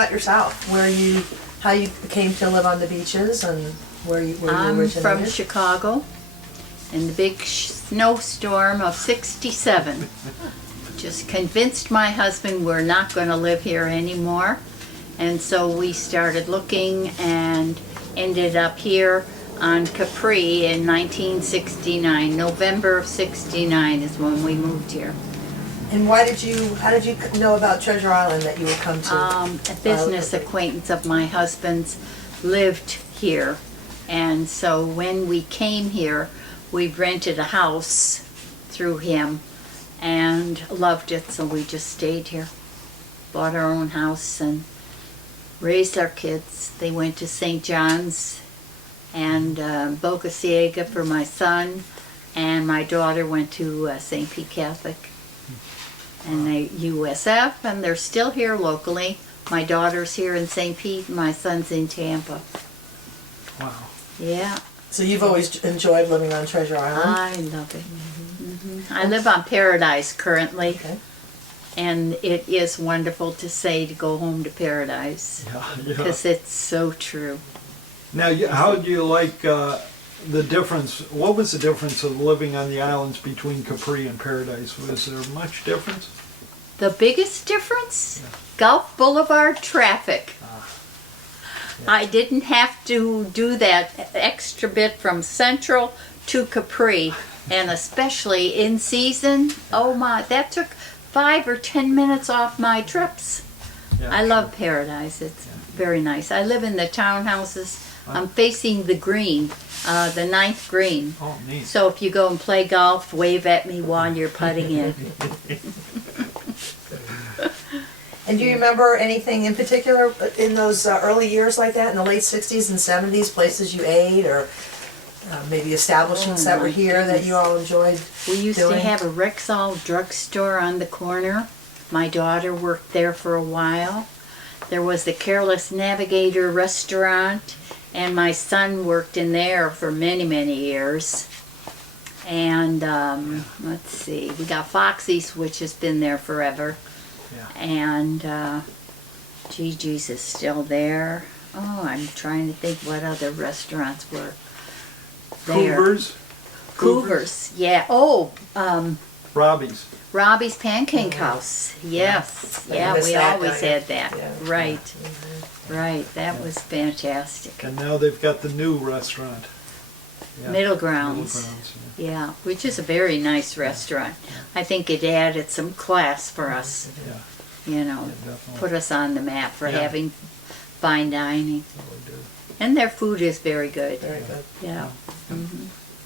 about yourself, how you came to live on the beaches and where you originated? I'm from Chicago, in the big snowstorm of '67. Just convinced my husband we're not going to live here anymore. And so we started looking and ended up here on Capri in 1969. November of '69 is when we moved here. And how did you know about Treasure Island that you would come to? A business acquaintance of my husband's lived here. And so when we came here, we rented a house through him and loved it, so we just stayed here. Bought our own house and raised our kids. They went to St. John's and Boca Ciega for my son, and my daughter went to St. Pete Catholic and the USF, and they're still here locally. My daughter's here in St. Pete, and my son's in Tampa. Wow. Yeah. So you've always enjoyed living on Treasure Island? I love it. I live on Paradise currently, Okay. and it is wonderful to say to go home to Paradise, Yeah. because it's so true. Now, how do you like the difference? What was the difference of living on the islands between Capri and Paradise? Was there much difference? The biggest difference? Gulf Boulevard traffic. Yeah. I didn't have to do that extra bit from Central to Capri, and especially in season, oh my, that took 5 or 10 minutes off my trips. Yeah, I love Paradise. It's very nice. I live in the townhouses. I'm facing the green, the 9th green. Oh, neat. So if you go and play golf, wave at me while you're putting in. And do you remember anything in particular in those early years like that, in the late 60s and 70s, places you ate or maybe establishments that were here that you all enjoyed We used doing? to have a Rexall drugstore on the corner. My daughter worked there for a while. There was the Careless Navigator restaurant, and my son worked in there for many, many years. And let's see, we got Foxy's, which has been there forever. Yeah. And Gigi's is still there. Oh, I'm trying to think what other restaurants were there. Coover's? Yeah. Oh, Robbie's. Robbie's Pancake House. Yes. I Yeah, miss we that, always don't you? had that. Yeah. Right. Right. That was fantastic. And now they've got the new restaurant. Yeah. Middle Grounds. Middle Grounds, Yeah, which is a very nice restaurant. I think it added some class for us. Yeah. You know, Yeah, definitely. put us on the map for Yeah. having fine dining. Really do. And their food is very good. Very good. Yeah.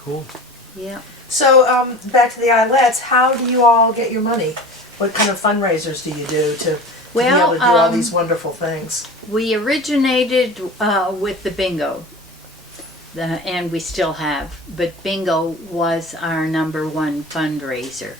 Cool. Yeah. So back to the islets, how do you all get your money? What kind of fundraisers do you do to be able to do all these wonderful things? We originated with the bingo, and we still have, but bingo was our #1 fundraiser.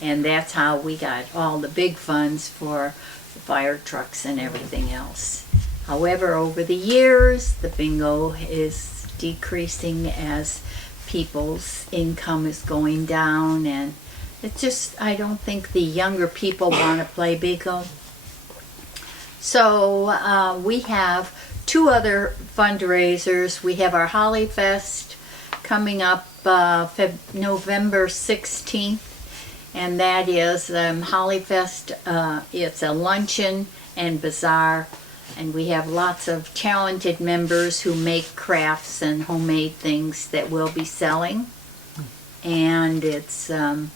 And that's how we got all the big funds for the fire trucks and everything else. However, over the years, the bingo is decreasing as people's income is going down, and it's just, I don't think the younger people want to play bingo. So we have 2 other fundraisers. We have our Holly Fest coming up November 16th, and that is Holly Fest. It's a luncheon and bazaar, and we have lots of talented members who make crafts and homemade things that we'll be selling. And it's, well,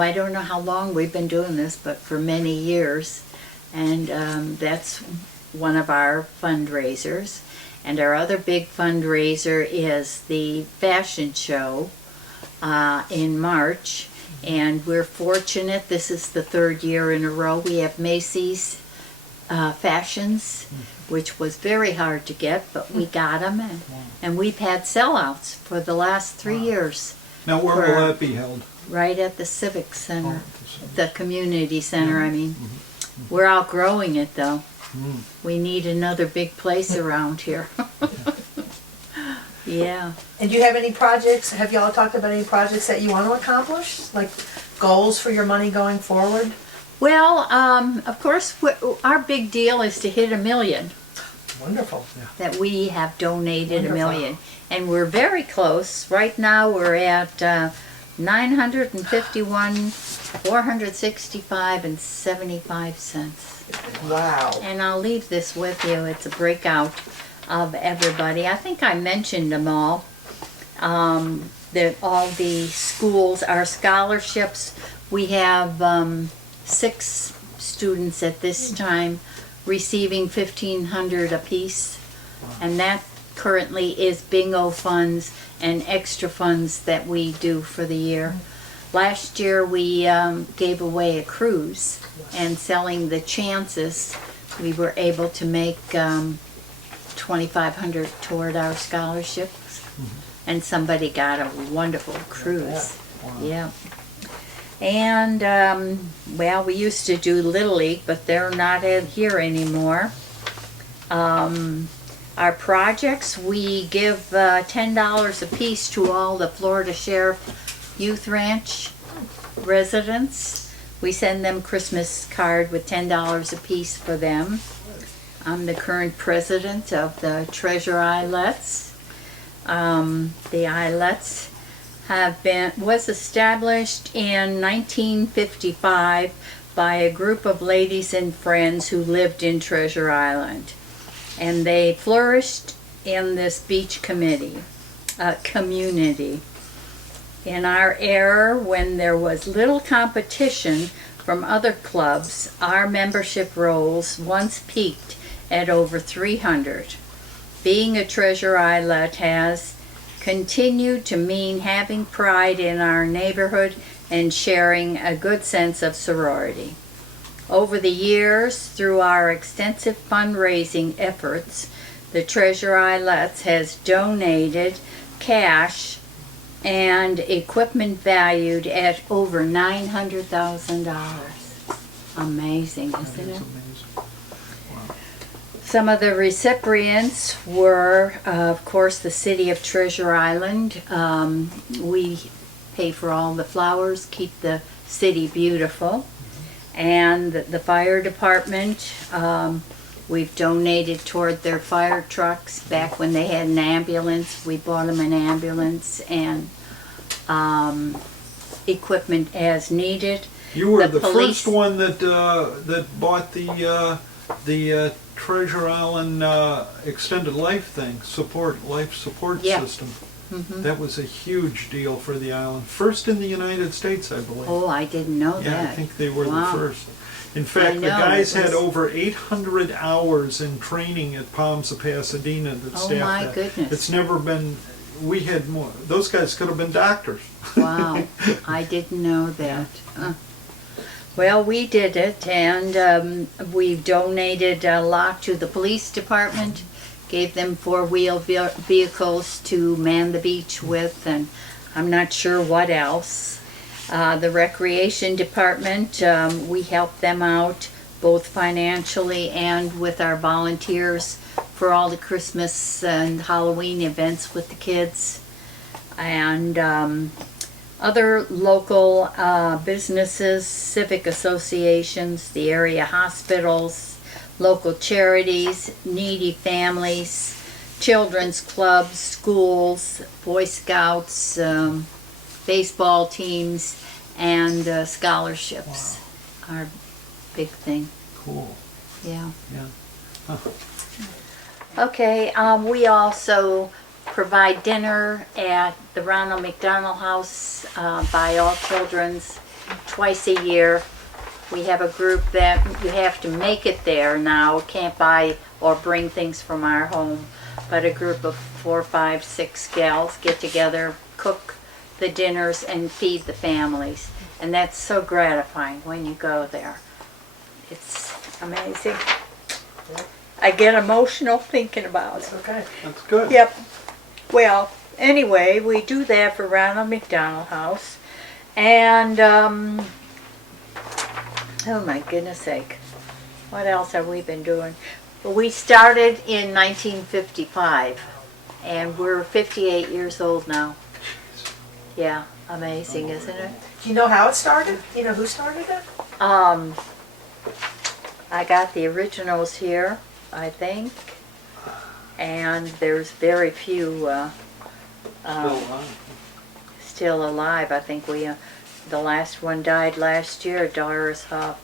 I don't know how long we've been doing this, but for many years. And that's one of our fundraisers. And our other big fundraiser is the fashion show in March. And we're fortunate, this is the 3rd year in a row, we have Macy's Fashions, which was very hard to get, but we got them. And we've had sellouts for the last 3 years. Now, where will that be held? Right at the Civic Center, Oh, the community center, I mean. We're outgrowing it, though. We need another big place around here. Yeah. And do you have any projects, have y'all talked about any projects that you want to accomplish? Like goals for your money going forward? Well, of course, our big deal is to hit 1 million. Wonderful. That we have donated Wonderful. 1 million. And we're very close. Right now we're at 951, 465 and 75 cents. Wow. And I'll leave this with you. It's a breakout of everybody. I think I mentioned them all. That all the schools, our scholarships, we have 6 students at this time receiving $1,500 apiece, and that currently is bingo funds and extra funds that we do for the year. Last year we gave away a cruise, and selling the chances, we were able to make $2,500 toward our scholarships, and somebody got a wonderful cruise. Wow. Yeah. And, well, we used to do Little League, but they're not here anymore. Our projects, we give $10 a piece to all the Florida Sheriff Youth Ranch residents. We send them Christmas card with $10 a piece for them. I'm the current president of the Treasure Islets. The Islets was established in 1955 by a group of ladies and friends who lived in Treasure Island, and they flourished in this beach community. In our era, when there was little competition from other clubs, our membership rolls once peaked at over 300. Being a Treasure Islet has continued to mean having pride in our neighborhood and sharing a good sense of sorority. Over the years, through our extensive fundraising efforts, the Treasure Islets has donated cash and equipment valued at over $900,000. Amazing, isn't That is it? amazing. Some of the recipients were, of course, the city of Treasure Island. We pay for all the flowers, keep the city beautiful. And the fire department, we've donated toward their fire trucks. Back when they had an ambulance, we bought them an ambulance and equipment as needed. You were the police- first one that bought the Treasure Island extended life thing, life support Yeah. system. That was a huge deal for the island. First in the United States, I believe. Oh, I didn't know Yeah, that. I think they were Wow. the first. In fact, the know, guys it was- had over 800 hours in training at Palms of Pasadena that Oh, staffed my that. goodness. It's never been, we had more, those guys could have been doctors. Wow, I didn't know that. Well, we did it, and we've donated a lot to the police department, gave them 4-wheel vehicles to man the beach with, and I'm not sure what else. The recreation department, we help them out both financially and with our volunteers for all the Christmas and Halloween events with the kids. And other local businesses, civic associations, the area hospitals, local charities, needy families, children's clubs, schools, Boy Scouts, baseball teams, and scholarships are big thing. Cool. Yeah. Yeah. Okay, we also provide dinner at the Ronald McDonald House by All Children's twice a year. We have a group that you have to make it there now, can't buy or bring things from our home, but a group of 4, 5, 6 gals get together, cook the dinners, and feed the families. And that's so gratifying when you go there. It's amazing. I get emotional thinking about it. Okay. That's good. Yep. Well, anyway, we do that for Ronald McDonald House. And, oh my goodness sake, what else have we been doing? Well, we started in 1955, and we're 58 years old now. Yeah, amazing, isn't it? Do you know how it started? Do you know who started it? I got the originals here, I think, and there's very few still alive. I think the last one died last year, Doris Huff.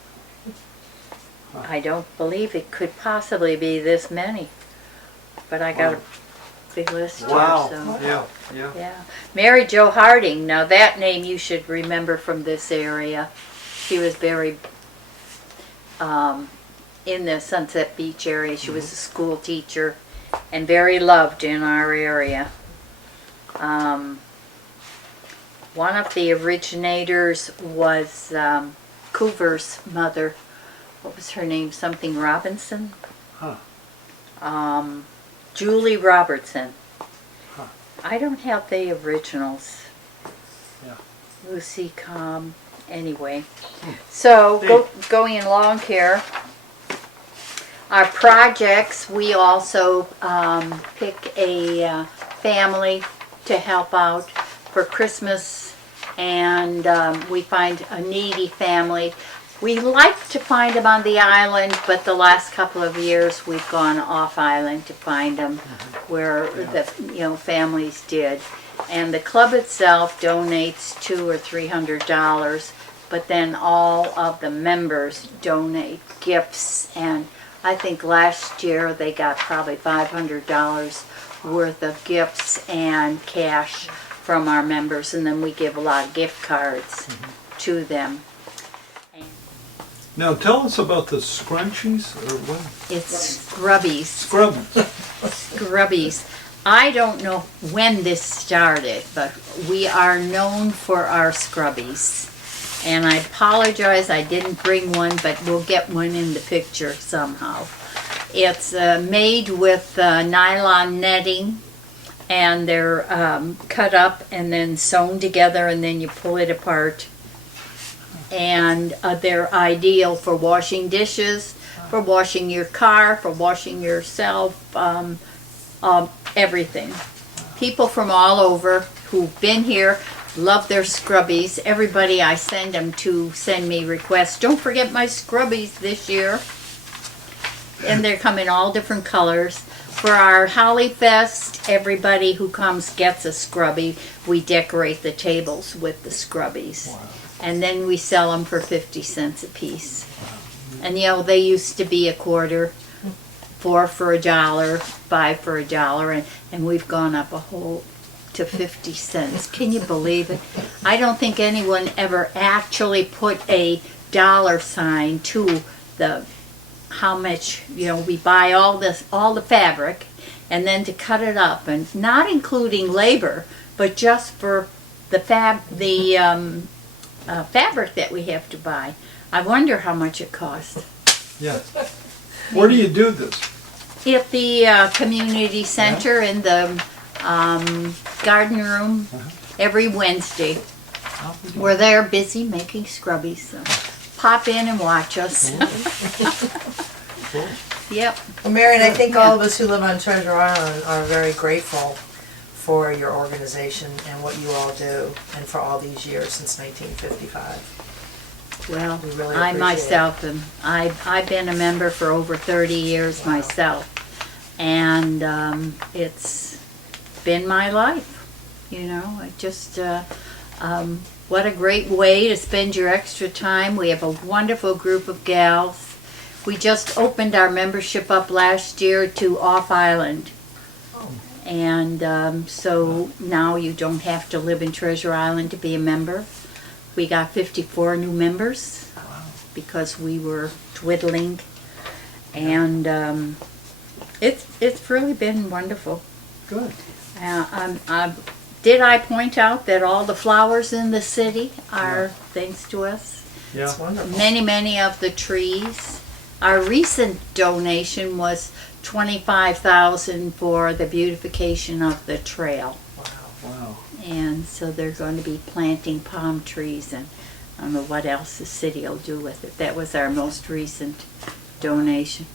I don't believe it could possibly be this many, but I got a big list Wow. here. So. Yeah. Yeah. Yeah. Mary Jo Harding, now that name you should remember from this area. She was buried in the Sunset Beach area. She was a school teacher and very loved in our area. One of the originators was Coover's mother. What was her name? Something Robinson? Huh. Julie Robertson. Huh. I don't have the originals. Yeah. Lucy Cobb. Anyway, so going along here, our projects, we also pick a family to help out for Christmas, and we find a needy family. We like to find them on the island, but the last couple of years we've gone off island to find them where the families did. And the club itself donates $200 or $300, but then all of the members donate gifts, and I think last year they got probably $500 worth of gifts and cash from our members, and then we give a lot of gift cards to them. Now tell us about the scrunchies or what? It's Scrubbies. Scrubbies. I don't know when this started, but we are known for our Scrubbies. And I apologize I didn't bring one, but we'll get one in the picture somehow. It's made with nylon netting, and they're cut up and then sewn together, and then you pull it apart. And they're ideal for washing dishes, for washing your car, for washing yourself, everything. People from all over who've been here love their Scrubbies. Everybody I send them to send me requests. Don't forget my Scrubbies this year. And they come in all different colors. For our Holly Fest, everybody who comes gets a Scrubby. We decorate the tables with the Scrubbies. Wow. And then we sell them for 50 cents a piece. And they used to be a quarter, 4 for $1, 5 for $1, and we've gone up a whole to 50 cents. Can you believe it? I don't think anyone ever actually put a dollar sign to the how much we buy all the fabric, and then to cut it up, and not including labor, but just for the fabric that we have to buy. I wonder how much it costs. Yes. Where do you do this? At the community center in the garden room every Wednesday. We're there busy making Scrubbies, so pop in and watch us. Cool. Yep. Well, Marian, I think all of us who live on Treasure Island are very grateful for your organization and what you all do, and for all these years since 1955. Well, We really I appreciate myself am. I've been a member for over 30 years myself, and it's been my life. I just what a great way to spend your extra time. We have a wonderful group of gals. We just opened our membership up last year to Off Island. And so now you don't have to live in Treasure Island to be a member. We got 54 new members because we were twiddling, and it's really been wonderful. Good. Did I point out that all the flowers in the city are thanks to us? Yeah. It's wonderful. Many of the trees. Our recent donation was $25,000 for the beautification of the trail. Wow. And so they're going to be planting palm trees, and I don't know what else the city will do with it. That was our most recent donation.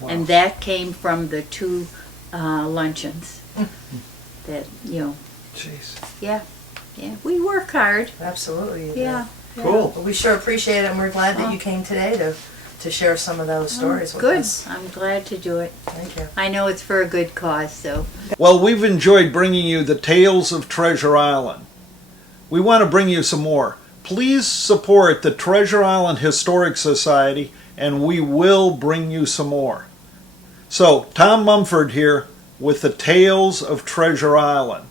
Wow. And that came from the 2 luncheons that, Jeez. yeah, we work hard. Absolutely. Yeah. Cool. Well, we sure appreciate it, and we're glad that you came today to share some of those stories with Good. us. I'm glad to do it. Thank you. I know it's for a good cause, so. Well, we've enjoyed bringing you the Tales of Treasure Island. We want to bring you some more. Please support the Treasure Island Historic Society, and we will bring you some more. So, Tom Mumford here with the Tales of Treasure Island.